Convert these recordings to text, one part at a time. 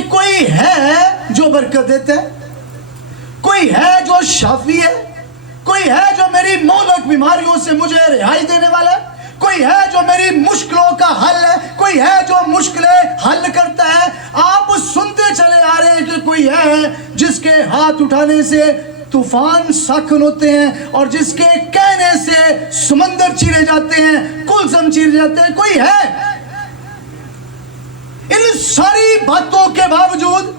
कि कोई है जो बरकत देता है, कोई है जो शाफी है, कोई है जो मेरी मोहलक बीमारियों से मुझे रिहाई देने वाला है, कोई है जो मेरी मुश्किलों का हल है, कोई है जो मुश्किलें हल करता है। आप सुनते चले आ रहे हैं कि कोई है जिसके हाथ उठाने से तूफान साखन होते हैं और जिसके कहने से समंदर चीरे जाते हैं, कुलसम चीरे जाते हैं। कोई है। इन सारी बातों के बावजूद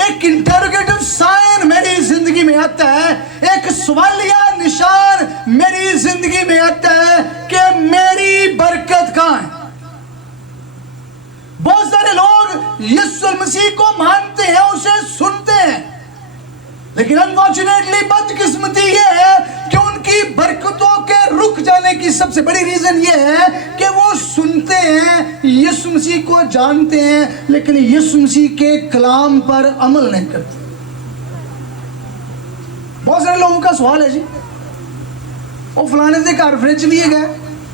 एक इंटरोगेटिव साइन मेरी जिंदगी में आता है, एक सवालिया निशान मेरी जिंदगी में आता है कि मेरी बरकत कहां है। बहुत सारे लोग यीशु मसीह को मानते हैं, उसे सुनते हैं, लेकिन अनफॉर्चुनेटली बदकिस्मती ये है कि उनकी बरकतों के रुक जाने की सबसे बड़ी रीजन ये है कि वो सुनते हैं, यीशु मसीह को जानते हैं, लेकिन यीशु मसीह के कलाम पर अमल नहीं करते। बहुत सारे लोगों का सवाल है जी, वो फलाने दे घर फ्रिज भी है,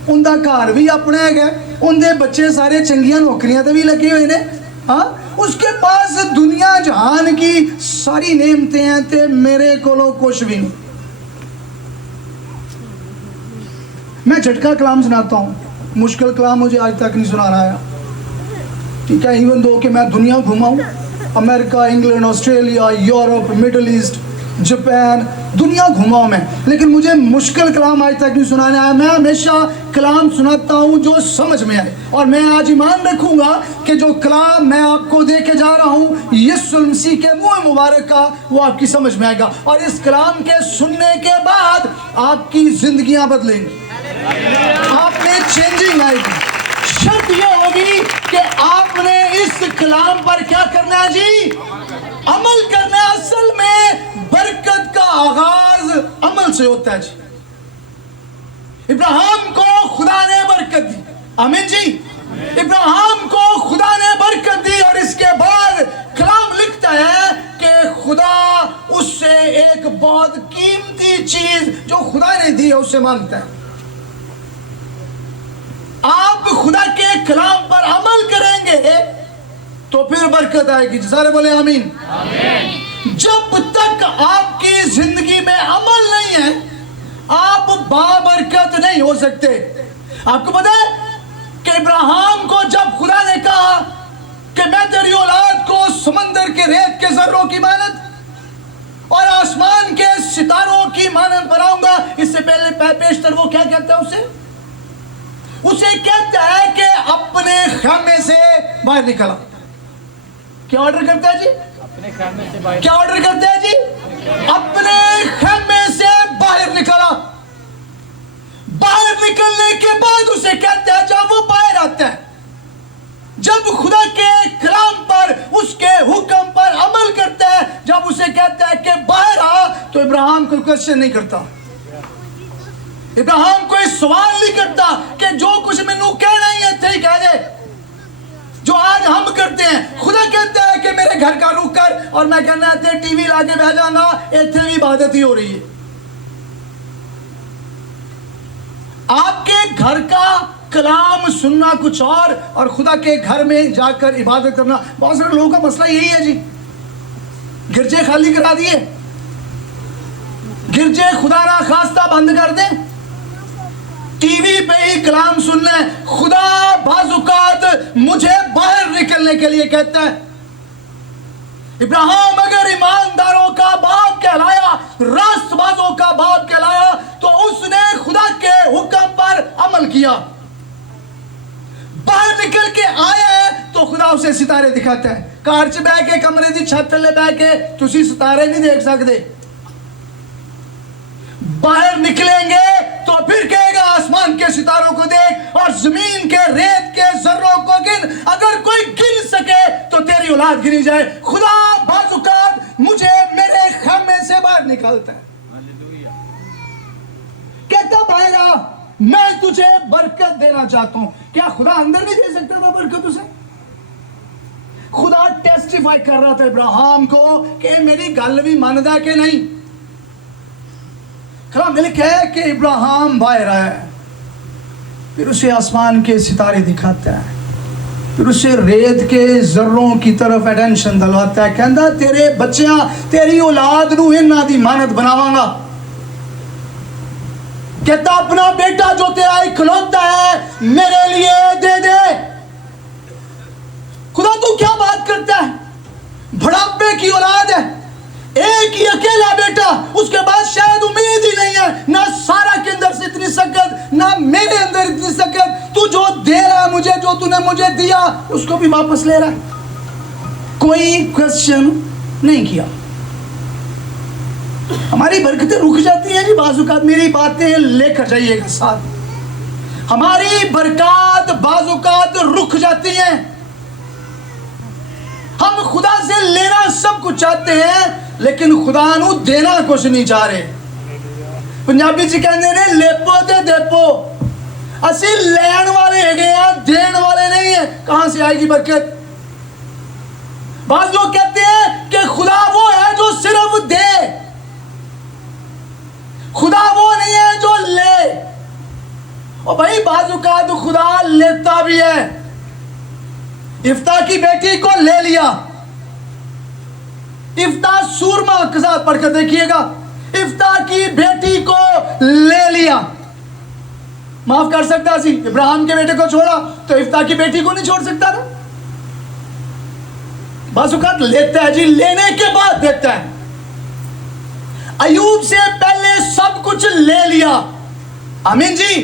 उनका घर भी अपना है, उनके बच्चे सारे चंगियां नौकरियां भी लगे हुए ने, हाँ, उसके पास दुनिया जहान की सारी नेमतें हैं, ते मेरे को कुछ भी नहीं। मैं झटका कलाम सुनाता हूँ, मुश्किल कलाम मुझे आज तक नहीं सुनाना आया, ठीक है। इवन दो कि मैं दुनिया घुमा हूँ, America, England, Australia, Europe, middle east, Japan, दुनिया घुमा हूँ मैं, लेकिन मुझे मुश्किल कलाम आज तक नहीं सुनाना आया। मैं हमेशा कलाम सुनाता हूँ जो समझ में आए, और मैं आज ईमान रखूंगा कि जो कलाम मैं आपको दे के जा रहा हूँ यीशु मसीह के मुंह मुबारक का, वो आपकी समझ में आएगा, और इस कलाम के सुनने के बाद आपकी जिंदगियां बदलेंगी, आप में चेंजिंग आएगी। शर्त यह होगी कि आपने इस कलाम पर क्या करना है जी, अमल करना है। असल में बरकत का आगाज अमल से होता है जी। इब्राहिम को खुदा ने बरकत दी, आमीन जी। इब्राहिम को खुदा ने बरकत दी, और इसके बाद कलाम लिखता है कि खुदा उससे एक बहुत कीमती चीज जो खुदा ने दी है उससे मांगता है। आप खुदा के कलाम पर अमल करेंगे तो फिर बरकत आएगी। सारे बोले आमीन। जब तक आपकी जिंदगी में अमल नहीं है, आप बाबरकत नहीं हो सकते। आपको पता है कि इब्राहिम को जब खुदा ने कहा कि मैं तेरी औलाद को समंदर के रेत के जर्रों की मानद और आसमान के सितारों की मानद बनाऊंगा, इससे पहले पेशतर वो क्या कहता है, उसे कहता है कि अपने खैमे से बाहर निकला। क्या ऑर्डर करता है जी, अपने खैमे से बाहर, क्या ऑर्डर करता है जी, अपने खैमे से बाहर निकला। बाहर निकलने के बाद उसे कहता है, जब वो बाहर आता है, जब खुदा के कलाम पर, उसके हुक्म पर अमल करता है, जब उसे कहता है कि बाहर आ, तो इब्राहिम कोई क्वेश्चन नहीं करता, इब्राहिम कोई सवाल नहीं करता कि जो कुछ मैनू कहना ही है थे कह दे, जो आज हम करते हैं। खुदा कहता है कि मेरे घर का रुक कर, और मैं कहना है टीवी लाके बह जाना, इतने भी इबादत ही हो रही है। आपके घर का कलाम सुनना कुछ और खुदा के घर में जाकर इबादत करना। बहुत सारे लोगों का मसला यही है जी, गिरजे खाली करा दिए, गिरजे खुदा ना खास्ता बंद कर दे, टीवी पे ही कलाम सुनना है। खुदा बाजुकात मुझे बाहर निकलने के लिए कहता है। इब्राहिम अगर ईमानदारों का बाप कहलाया, रास्तबाजों का बाप कहलाया, तो उसने खुदा के हुक्म पर अमल किया। बाहर निकल के आया है तो खुदा उसे सितारे दिखाता है। कार च बह के, कमरे की छत तले बह के तुसी सितारे नहीं देख सकते, बाहर निकलेंगे तो फिर कहेगा आसमान के सितारों को देख और जमीन के रेत के जर्रों को गिन। अगर कोई गिन सके तो तेरी औलाद गिनी जाए। खुदा बाजुकात मुझे मेरे खैमे से बाहर निकालता है, कहता बाहर आ, मैं तुझे बरकत देना चाहता हूं। क्या खुदा अंदर नहीं दे सकता था बरकत उसे? खुदा टेस्टिफाई कर रहा था इब्राहिम को कि मेरी गल भी मानदा कि नहीं। खरा मिलक है कि इब्राहिम बाहर आया, फिर उसे आसमान के सितारे दिखाता है। फिर उसे रेत के जर्रों की तरफ अटेंशन दिलवाता है, कहता तेरे बच्चियां तेरी औलाद नू इन्हां दी मानत बनावांगा। कहता अपना बेटा जो तेरा इकलौता है मेरे लिए दे दे। खुदा तू क्या बात करता है, बुढ़ापे की औलाद है, एक ही अकेला बेटा, उसके बाद शायद उम्मीद ही नहीं है, ना सारा के अंदर से इतनी सकत, ना मेरे अंदर इतनी सकत। तू जो दे रहा है मुझे, जो तूने मुझे दिया उसको भी वापस ले रहा है, कोई क्वेश्चन नहीं किया। हमारी बरकतें रुक जाती हैं जी बाजुकात, मेरी बातें लेकर जाइएगा साथ। हमारी बरकत बाजुकात रुक जाती हैं। हम खुदा से लेना सब कुछ चाहते हैं लेकिन खुदा नू देना कुछ नहीं चाह रहे। पंजाबी च कहते ने लेपो ते देपो, असी लैन वाले हैं, देने वाले नहीं है। कहां से आएगी बरकत? बाज लोग कहते हैं कि खुदा वो है जो सिर्फ दे, खुदा वो नहीं है जो ले। और भाई बाजू का तो खुदा लेता भी है। इफ्ता की बेटी को ले लिया, इफ्ता सूरमा के साथ पढ़कर देखिएगा, इफ्ता की बेटी को ले लिया। माफ कर सकता सी, इब्राहिम के बेटे को छोड़ा तो इफ्ता की बेटी को नहीं छोड़ सकता था। बाजुकात लेता है जी, लेने के बाद देता है। अयूब से पहले सब कुछ ले लिया, आमीन जी।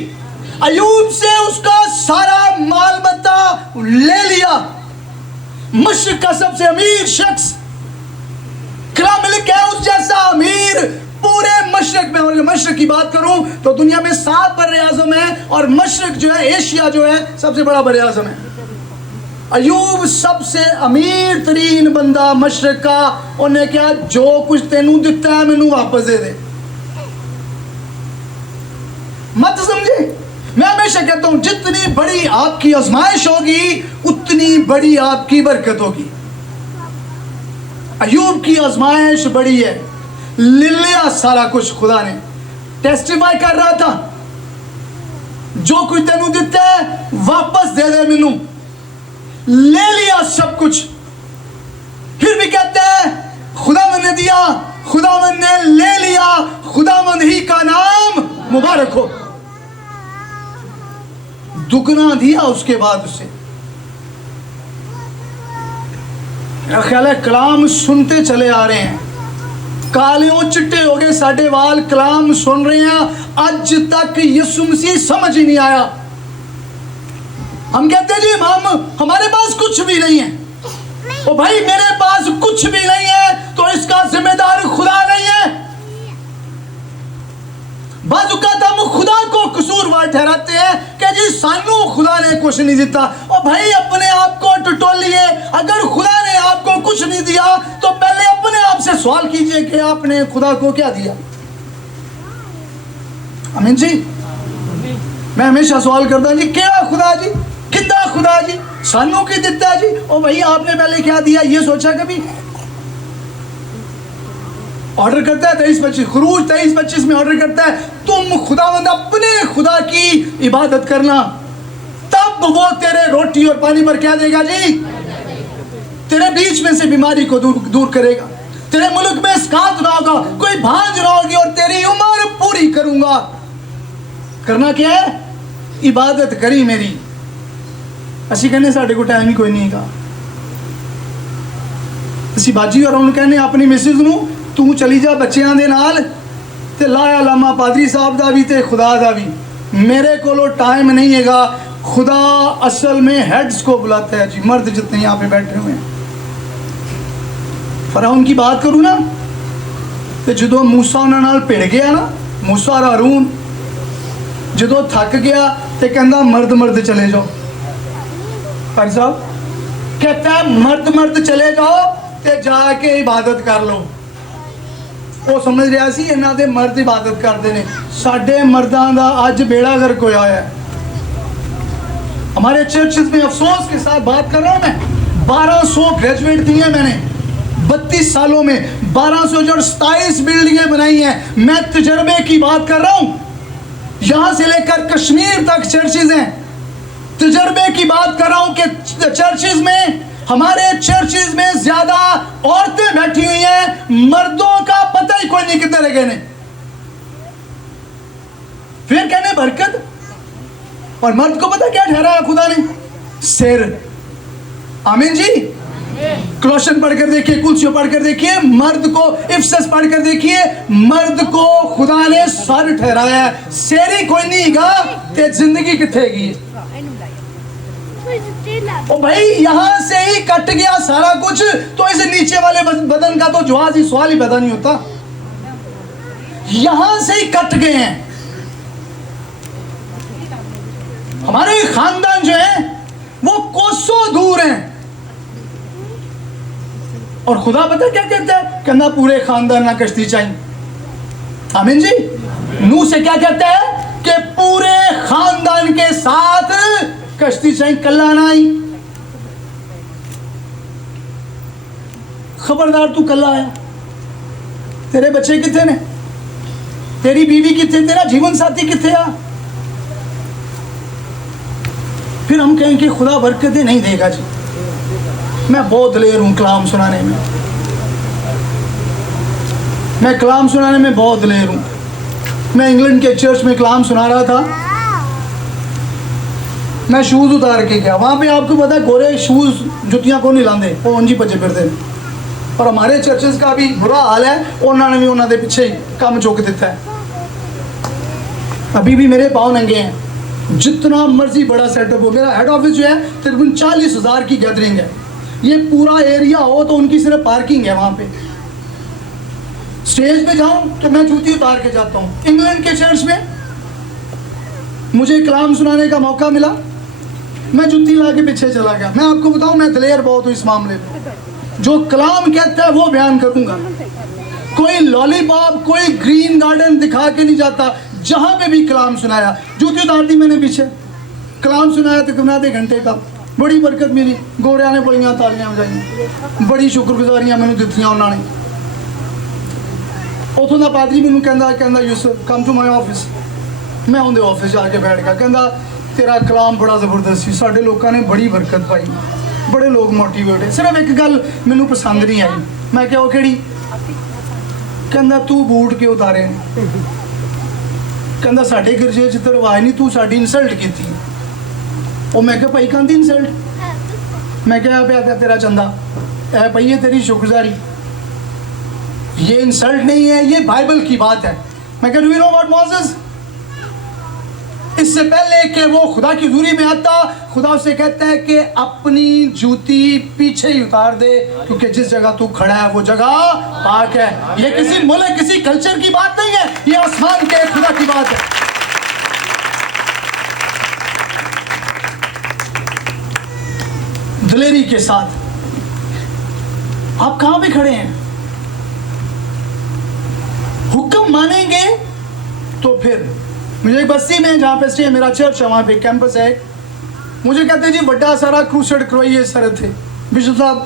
अयूब से उसका सारा माल मत्ता ले लिया। मशरक का सबसे अमीर शख्स, कलाम लिखा है उस जैसा अमीर पूरे मशरक में। और मशरक की बात करूं तो दुनिया में 7 बड़े आजम है और मशरक जो है, एशिया जो है, सबसे बड़ा बड़े आजम है। अयूब सबसे अमीर तरीन बंदा मशरक का। उन्हें क्या, जो कुछ तेनू दिता है मैनू वापस दे दे, मत समझे। मैं हमेशा कहता हूं जितनी बड़ी आपकी आजमाइश होगी उतनी बड़ी आपकी बरकत होगी। अयूब की आजमाइश बड़ी है, ले लिया सारा कुछ। खुदा ने टेस्टिफाई कर रहा था, जो कुछ तेनू दिता है वापस दे दे मैनू। ले लिया सब कुछ, फिर भी कहते हैं खुदावंद ने दिया, खुदावंद ने ले लिया, खुदावंद ही का नाम मुबारक हो। दुगना दिया उसके बाद उसे। मेरा ख्याल है कलाम सुनते चले आ रहे हैं, काले चिट्टे हो गए साडे वाल, कलाम सुन रहे हैं, आज तक यीशु मसीह समझ ही नहीं आया। हम कहते हैं जी हमारे पास कुछ भी नहीं है। ओ भाई मेरे पास कुछ भी नहीं है तो इसका जिम्मेदार खुदा नहीं है। बाजुकात हम खुदा को कसूरवार ठहराते हैं कि जी सानू खुदा ने कुछ नहीं दिता। और भाई अपने आप को टटोलिए, अगर खुदा ने आपको कुछ नहीं दिया तो पहले अपने आप से सवाल कीजिए कि आपने खुदा को क्या दिया। आमीन जी। मैं हमेशा सवाल करता हूं जी, क्या खुदा जी, कितना खुदा जी, सानू की दिता जी। ओ भाई आपने पहले क्या दिया ये सोचा कभी? ऑर्डर करता है 23-25, खरूज 23-25 में ऑर्डर करता है तुम खुदावंद अपने खुदा की इबादत करना, तब वो तेरे रोटी और पानी पर क्या देगा जी? तेरे बीच में से बीमारी को दूर करेगा, तेरे मुल्क में इसकात ना होगा, कोई भांज ना होगी और तेरी उम्र पूरी करूंगा। करना क्या है? इबादत करी मेरी। असी कहने साढ़े को टाइम ही कोई नहीं गा। असी बाजी और उन्होंने कहने अपनी मिसिस नू तू चली जा बच्चियां दे नाल ते लाया लामा पादरी साहब दा भी ते खुदा दा भी, मेरे को टाइम नहीं हैगा। खुदा असल में हेड्स को बुलाता है जी, मर्द जितने यहाँ पे बैठे हुए हैं। फराउन की बात करूँ ना तो जो मूसा उन्होंने नाल भिड़ गया ना, मूसा और हारून जो थक गया तो कहता मर्द मर्द चले जाओ। भाई साहब कहता है मर्द मर्द चले जाओ ते जाके इबादत कर लो। वो समझ रहा सी इन्हां दे मर्द इबादत करते हैं, साडे मर्दां दा अज बेड़ा गर्क होया है। हमारे चर्चेस में अफसोस के साथ बात कर रहा हूं मैं, 1200 ग्रेजुएट दिए मैंने 32 सालों में, 1227 बिल्डिंगें बनाई हैं। मैं तजर्बे की बात कर रहा हूं। यहां से लेकर कश्मीर तक चर्चेज हैं, तजर्बे की बात कर रहा हूं कि चर्चेज में, हमारे चर्चेज में ज्यादा औरतें बैठी हुई हैं, मर्दों का पता ही कोई नहीं कितने रह गए ने। फिर कहने बरकत, और मर्द को पता क्या ठहराया खुदा ने? सिर। आमीन जी। क्लोशन पढ़कर देखिए, कुलसियों पढ़कर देखिए, मर्द को इफसस पढ़कर देखिए, मर्द को खुदा ने सर ठहराया है। सिर ही कोई नहीं गा ते जिंदगी किथेगी? ओ भाई, यहां से ही कट गया सारा कुछ, तो इस नीचे वाले बदन का तो जवाब ही सवाल ही पैदा नहीं होता। यहां से ही कट गए हैं। हमारे खानदान जो है वो कोसों दूर हैं, और खुदा पता क्या कहता है? कहना पूरे खानदान ना कश्ती चाहिए। आमीन जी। नूह से क्या कहता है? कि पूरे खानदान के साथ कश्ती चाहिए, कल्ला ना आई। खबरदार, तू कल्ला आया, तेरे बच्चे कितने ने, तेरी बीवी कितने, तेरा जीवन साथी कितने आ? फिर हम कहें कि खुदा बरकतें नहीं देगा जी। मैं बहुत दलेर हूं कलाम सुनाने में, मैं कलाम सुनाने में बहुत दलेर हूं। मैं इंग्लैंड के चर्च में कलाम सुना रहा था, मैं शूज उतार के गया। वहां पे आपको पता है गोरे शूज जुतियां को नहीं लाते, वो उंजी भजे फिरते। और हमारे चर्चेस का भी बुरा हाल है, उन्होंने भी उन्होंने पीछे ही काम चुक दिता है। अभी भी मेरे पाँव नंगे हैं, जितना मर्जी बड़ा सेटअप हो। मेरा हेड ऑफिस जो है तकरीबन 40,000 की गैदरिंग है। ये पूरा एरिया हो तो उनकी सिर्फ पार्किंग है वहां पे। स्टेज पे जाऊं तो मैं जूती उतार के जाता हूं। इंग्लैंड के चर्च में मुझे कलाम सुनाने का मौका मिला, मैं जूती ला के पीछे चला गया। मैं आपको बताऊं, मैं दलेर बहुत हूं इस मामले में। जो कलाम कहता है वो बयान करूंगा। कोई लॉलीपॉप, कोई ग्रीन गार्डन दिखा के नहीं जाता। जहां पे भी कलाम सुनाया, जूती उतार दी मैंने पीछे, कलाम सुनाया तकरीबन आधे घंटे का, बड़ी बरकत मिली। गोरिया ने बड़ियां तालियां बजाई, बड़ी शुक्रगुजारियां मैंने दित्तियां उन्होंने। उतों का पादरी मैनू कहता Yusuf come to my office. मैं उनके ऑफिस जाके बैठ गया। कहता तेरा कलाम बड़ा जबरदस्त सी, साढ़े लोगों ने बड़ी बरकत पाई, बड़े लोग मोटिवेट है। सिर्फ एक गल मैनू पसंद नहीं आई। मैं क्या, वो केड़ी? कहता तू बूट क्यों उतारे? कहता साढ़े गिरजे च तो रवाज नहीं, तू साड़ी इंसल्ट की। ਉਹ मैं क्या भाई कहती इंसल्ट? मैं क्या पे तेरा चंदा है भाई, ये तेरी शुक्रगुजारी, ये इंसल्ट नहीं है, ये बाइबल की बात है। मैं क्या, do you know what Moses? इससे पहले कि वो खुदा की हुजूरी में आता, खुदा उससे कहता है कि अपनी जूती पीछे ही उतार दे, क्योंकि जिस जगह तू खड़ा है वो जगह पाक है। ये किसी मुल्क, किसी कल्चर की बात नहीं है, ये आसमान के खुदा की बात है। दिलेरी के साथ आप कहां पे खड़े हैं? हुक्म मानेंगे तो फिर मुझे एक बस्ती में जहां पे स्टे मेरा चर्च है, वहां पे कैंपस है, मुझे कहते जी बड़ा सारा क्रूसेड करवाइए सर थे बिशप साहब,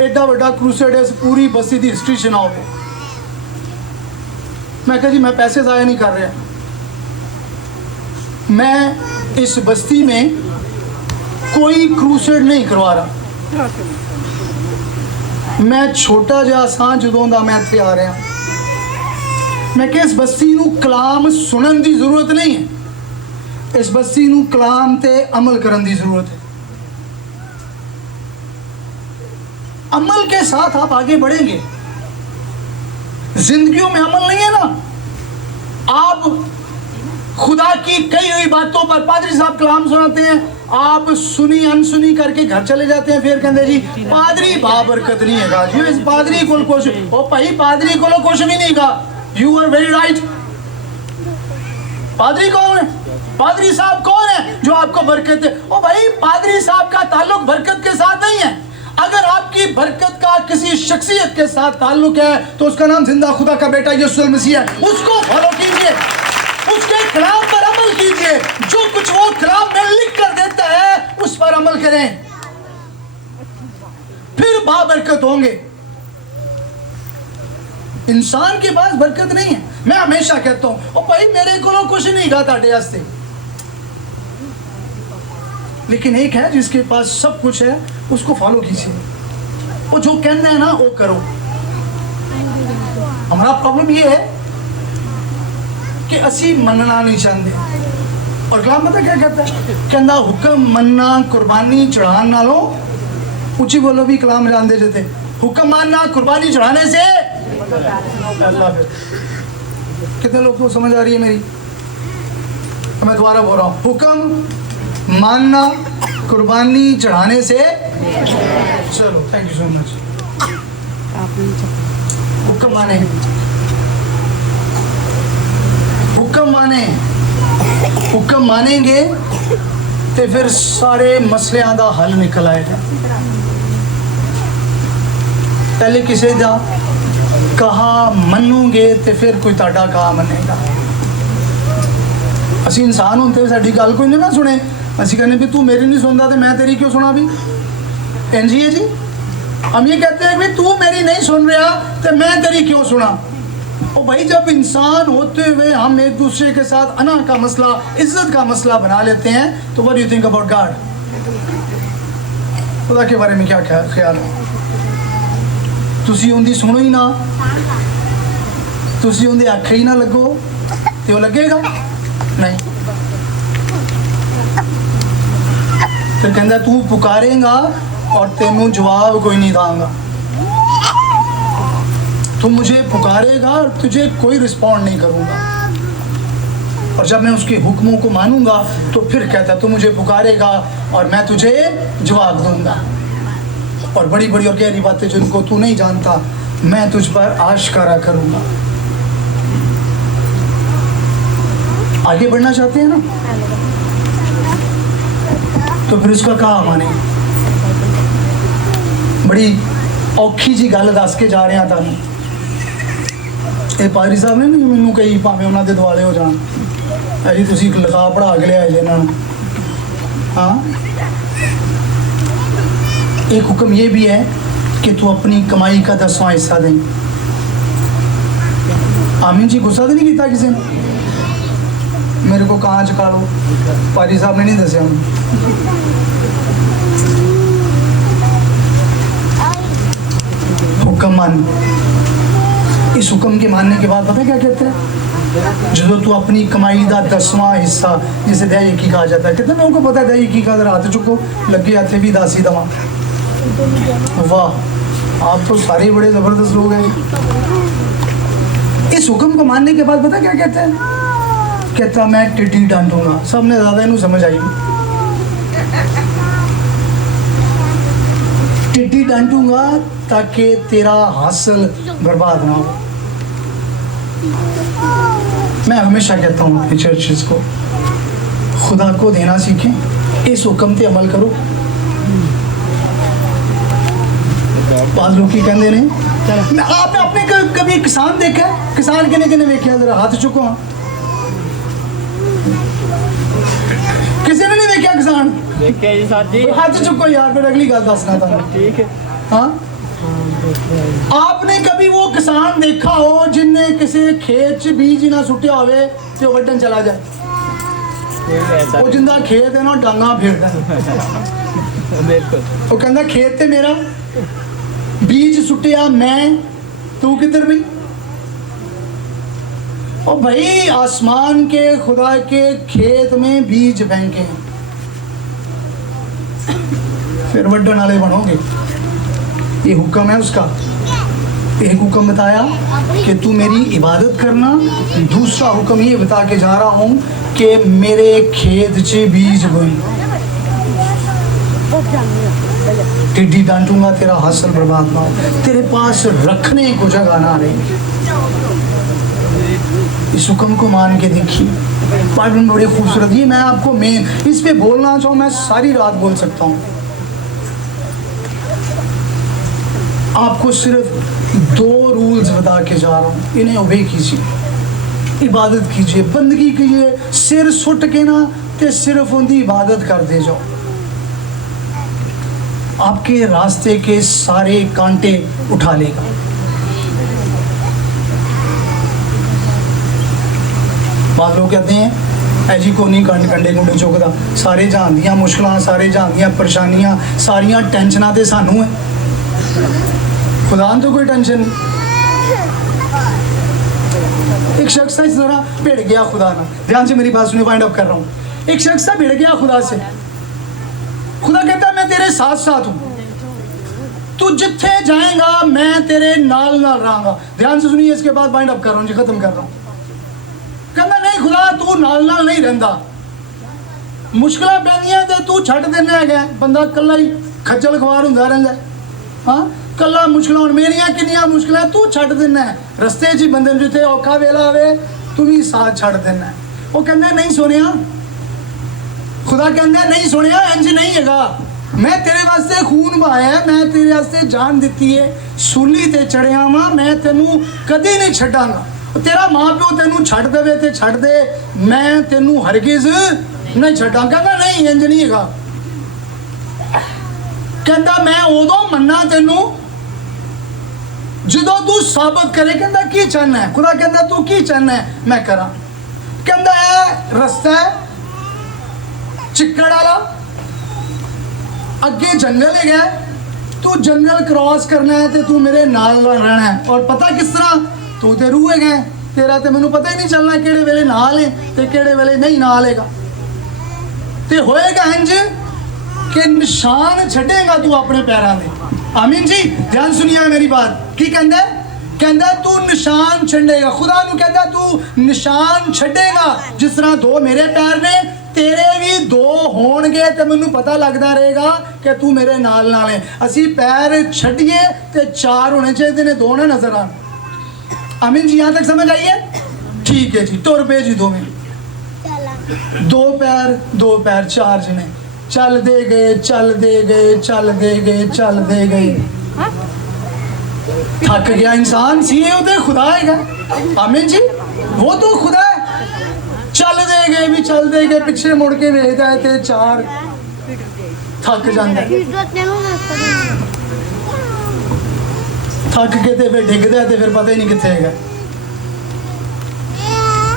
एडा बड़ा क्रूसेड है, पूरी बस्ती की हिस्ट्री सुनाओगे। मैं कहा जी मैं पैसे ज़ाया नहीं कर रहा, मैं इस बस्ती में कोई क्रूसेड नहीं करवा रहा। मैं छोटा जिहा सां जदों दा मैं इत्थे आ रहा, मैं कि इस बस्ती नूं कलाम सुनन की जरूरत नहीं है, इस बस्ती नूं कलाम ते अमल करन की जरूरत है। अमल के साथ आप आगे बढ़ेंगे। जिंदगियों में अमल नहीं है ना, आप खुदा की कई हुई बातों पर, पादरी साहब कलाम सुनाते हैं, आप सुनी अनसुनी करके घर चले जाते हैं, फिर कहते जी पादरी बाबरकत नहीं है जी, इस पादरी को कुछ, ओ भाई पादरी को कुछ भी नहीं गा। You are very right. पादरी कौन है? पादरी साहब कौन है जो आपको बरकत है? ओ भाई पादरी साहब का ताल्लुक बरकत के साथ नहीं है। अगर आपकी बरकत का किसी शख्सियत के साथ ताल्लुक है तो उसका नाम जिंदा खुदा का बेटा यीशु मसीह है। उसको फॉलो कीजिए, उसके कलाम पर अमल कीजिए, जो कुछ वो कलाम में लिख कर देता है उस पर अमल करें, फिर बाबरकत होंगे। इंसान के पास बरकत नहीं है। मैं हमेशा कहता हूं ओ भाई मेरे को कुछ नहीं गा ताड़े वास्ते, लेकिन एक है जिसके पास सब कुछ है, उसको फॉलो कीजिए, वो जो कहना है ना वो करो। हमारा प्रॉब्लम ये है कि असी मनना नहीं चाहते, और कलाम पता क्या कहता है, कहता हुक्म मनना कुर्बानी चढ़ाने नालों, ऊंची बोलो भी कलाम जानते जते, हुक्म मानना कुर्बानी चढ़ाने से अल्लाह। कितने लोग को समझ आ रही है मेरी? तो मैं दोबारा बोल रहा हूँ, हुक्म मानना कुर्बानी चढ़ाने से। चलो थैंक यू सो मच। हुक्म माने, हुक्म माने, हुक्म मानेंगे तो फिर सारे मसलियां दा हल निकल आएगा। पहले किसी दा कहा मनोगे तो फिर कोई ताड़ा कहा मनेगा। असी इंसान होते साड़ी गल कोई नहीं ना सुने, असी कहने भी तू मेरी नहीं सुनता तो मैं तेरी क्यों सुना भी। जी है जी, हम ये कहते हैं भी तू मेरी नहीं सुन रहा तो मैं तेरी क्यों सुना। और भाई जब इंसान होते हुए हम एक दूसरे के साथ अना का मसला, इज्जत का मसला बना लेते हैं, तो what do you think about God? खुदा के बारे में क्या ख्याल है? तुसी उनकी सुनो ही ना, तुसी उनके आखे ही ना लगो तो वो लगेगा नहीं। फिर कहता तू पुकारेगा और तेनू जवाब कोई नहीं दूंगा, तू मुझे पुकारेगा और तुझे कोई रिस्पॉन्ड नहीं करूँगा। और जब मैं उसके हुक्मों को मानूंगा तो फिर कहता तू मुझे पुकारेगा और मैं तुझे जवाब दूंगा, और बड़ी बड़ी और गहरी बातें जिनको तू नहीं जानता मैं तुझ पर आश्कारा करूँगा। आगे बढ़ना चाहते हैं ना, तो फिर उसका कहा माने। बड़ी औखी जी गल दस के जा रहे हैं तुहानू। ये पादरी साहब ने नहीं मैनू कई भावें उन्होंने दुआले हो जान, जी तुसी लिखा पढ़ा के लिया जी इन्होंने। हाँ, एक हुक्म ये भी है कि तू अपनी कमाई का 10वां हिस्सा दें। आमीन जी, गुस्सा तो नहीं किया किसी ने? मेरे को कहाँ चुका लो, पादरी साहब ने नहीं दसिया। हुक्म मान, इस हुक्म के मानने के बाद पता क्या कहते हैं, जो तू अपनी कमाई का 10वां हिस्सा, जिसे दया की कहा जाता है, कितने लोगों को पता है दया की का? हाथ चुको, लगे हाथे भी दासी दवा। वाह, आप तो सारे बड़े जबरदस्त लोग हैं। इस हुक्म को मानने के बाद पता क्या कहते हैं, कहता मैं टिड्डी डांटूंगा। सबने ज्यादा इन्हें समझ आई, टिड्डी डांटूंगा ताकि तेरा हासिल बर्बाद ना हो। मैं हमेशा कहता हूँ अपनी चर्चेस को, खुदा को देना सीखें, इस हुक्म पे अमल करो। बाद लोग की कहते नहीं, आपने अपने कभी किसान देखा है? किसान किने किने देखा? जरा हाथ चुको। किसी ने नहीं देखा किसान? देखा जी सर जी। हाथ चुको यार, फिर अगली गल दसना था। ठीक है। हाँ, आपने कभी वो किसान देखा हो जिनने किसी खेत च बीज ना सुटिया होवे तो वड्डन चला जाए? वो जिंदा खेत है ना डांगा फेरदा, वो कहता खेत ते मेरा, बीज सुटिया मैं, तू किधर भी? ओ भाई, आसमान के खुदा के खेत में बीज फेंके फिर वड्डन वाले बनोगे। ये हुक्म है उसका। एक हुक्म बताया कि तू मेरी इबादत करना, दूसरा हुक्म ये बता के जा रहा हूँ कि मेरे खेत च बीज बोई। टिड्डी डांटूंगा तेरा हासिल बर्बाद ना हो, तेरे पास रखने को जगह ना रहे। इस हुक्म को मान के देखिए, बाइबल बड़ी खूबसूरत। ये मैं आपको इस पे बोलना चाहूँ, मैं सारी रात बोल सकता हूँ। आपको सिर्फ 2 रूल्स बता के जा रहा हूँ, इन्हें ओबे कीजिए, इबादत कीजिए, बंदगी कीजिए, सिर सुट के ना ते सिर्फ उनकी इबादत करते जाओ। आपके रास्ते के सारे कांटे उठा लेगा। बाद लोग कहते हैं है जी कोई नहीं कंडे कुंडे चुकदा, सारे जहान दियां मुश्किलां, सारे जहान दियां परेशानियां, सारियां टेंशनां ते सानू है, खुदा तो कोई टेंशन नहीं। एक शख्स था इस तरह भिड़ गया खुदा ना, ध्यान से मेरी बात सुनिए, वाइंड अप कर रहा हूँ। एक शख्स था भिड़ गया खुदा से, खुदा कहता मैं तेरे साथ साथ हूँ, तू जिथे जाएगा मैं तेरे नाल नाल रहांगा। ध्यान से सुनिए, इसके बाद वाइंड अप कर रहा हूँ जी, खत्म कर रहा हूँ। कहता नहीं खुदा तू नाल नाल नहीं रहंदा, मुश्किल पैंदियां ते तू छड्ड देना है, बंदा कल्ला ही खज्जल खवार हुंदा रहिंदा है, हाँ कल्ला मुश्किल हुण मेरियां किन्नियां मुश्किलां तू छड्ड देना है, रस्ते 'च बंदे नूं जिथे औखा वेला आवे तू भी साथ छड्ड देना है। वो कहंदा नहीं सुनिया, खुदा कहंदा नहीं सुनिया, इंज नहीं हैगा, मैं तेरे वास्ते खून बहाया, मैं तेरे वास्ते जान दिती है, सूली ते चढ़िया वां, मैं तेनू कदी नहीं छड्डांगा। तेरा माँ प्यो तेनू छड्ड देवे ते छड्ड दे, मैं तेनू हरगिज नहीं छड्डां। कहंदा नहीं इंज नहीं हैगा, कहंदा मैं उदों मन्ना तेनू जदों तू साबित करे। कहंदा की चाहना है? खुदा कहंदा तू की चाहना है मैं करा। कहंदा है रस्ता है चिक्कड़ वाला, अगे जंगल है, तू जंगल क्रॉस करना है तो तू मेरे नाल रहना है। और पता किस तरह, तू तो रूह है, तेरा तो मैनू पता ही नहीं चलना किहड़े वेले नाल है ते किहड़े वेले नहीं नाल हैगा। ते होएगा इंज कि निशान छड्डेगा तू अपने पैरों में। आमीन जी, ध्यान सुनिए मेरी बात। की कहंदा? कहंदा तू निशान छड्डेगा, खुदा नू कहंदा तू निशान छड्डेगा, जिस तरह दो मेरे पैर ने तेरे भी दो होणगे ते मैनू पता लगता रहेगा कि तू मेरे नाल नाल है। असी पैर छड्डिए ते चार होने चाहिए ने, दो ना नजर आन। आमीन जी, यहाँ तक समझ आई है? ठीक है जी, तुर पे जी दो में, दो पैर चार जने चल दे गए, चल दे गए, चल दे गए, चल दे गए, थक गया इंसान। सी तो खुदा है। आमीन जी, वो तो खुदा है। चल दे गए भी चल दे गए, पिछे मुड़ के वेखदा है ते चार थक जाता है, थक के ते फिर डिगदा है ते फिर पता ही नहीं कित्थे है।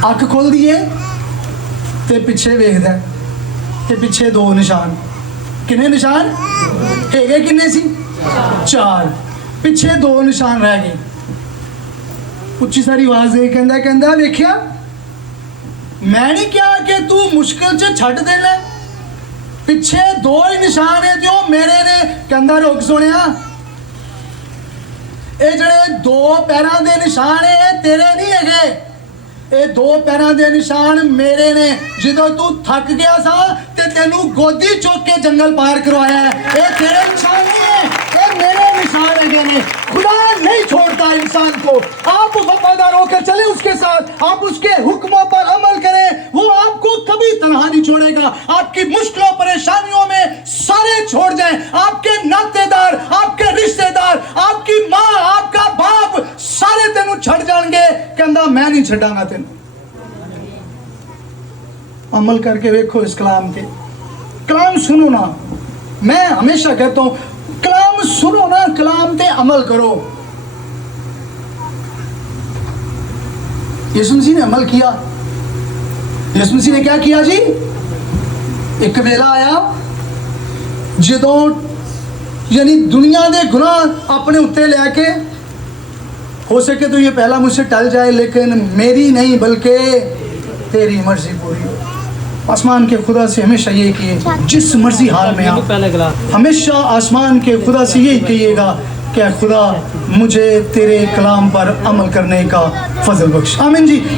अख खोल दी है ते पिछे वेखदा है ते पिछे दो निशान। किन्ने निशान है? किन्ने सी? चार। पिछे दो निशान रह गए। उच्ची सारी आवाज दे कहंदा कहंदा वेखिया मैं नहीं कहा कि तू मुश्किल च छड्ड देना, पिछे दो ही निशान है जो मेरे ने। कहंदा रुक सुनिया, ये जड़े दो पैरों के निशान है तेरे नहीं है, ये दो पैरों के निशान मेरे ने। जो तू थक गया सा ते तेनू गोदी चुक के जंगल पार करवाया है, ये तेरे निशान नहीं है, ये मेरे निशान है। खुदा नहीं छोड़ता इंसान को, आप वफादार होकर चले उसके साथ, आप उसके हुक्मों पर अमल करें, वो आपको कभी तन्हा नहीं छोड़ेगा। आपकी मुश्किलों परेशानियों में सारे छोड़ जाएं, आपके नातेदार, आपके रिश्तेदार, आपकी माँ, आपका बाप, सारे तेनू छड़ जाएंगे। कहंदा मैं नहीं छड़ांगा तेनू। अमल करके देखो इस कलाम के, कलाम सुनो ना। मैं हमेशा कहता हूं कलाम सुनो ना, कलाम पे अमल करो। यीशु मसीह ने अमल किया। यीशु मसीह ने क्या किया जी? एक वेला आया जदों यानी दुनिया के गुनाह अपने उत्ते लैके, हो सके तो ये पहला मुझसे टल जाए, लेकिन मेरी नहीं बल्कि तेरी मर्जी पूरी हो। आसमान के खुदा से हमेशा ये किए, जिस मर्जी हाल में आप, हमेशा आसमान के खुदा से यही कहिएगा कि खुदा मुझे तेरे कलाम पर अमल करने का फजल बख्श। आमीन जी।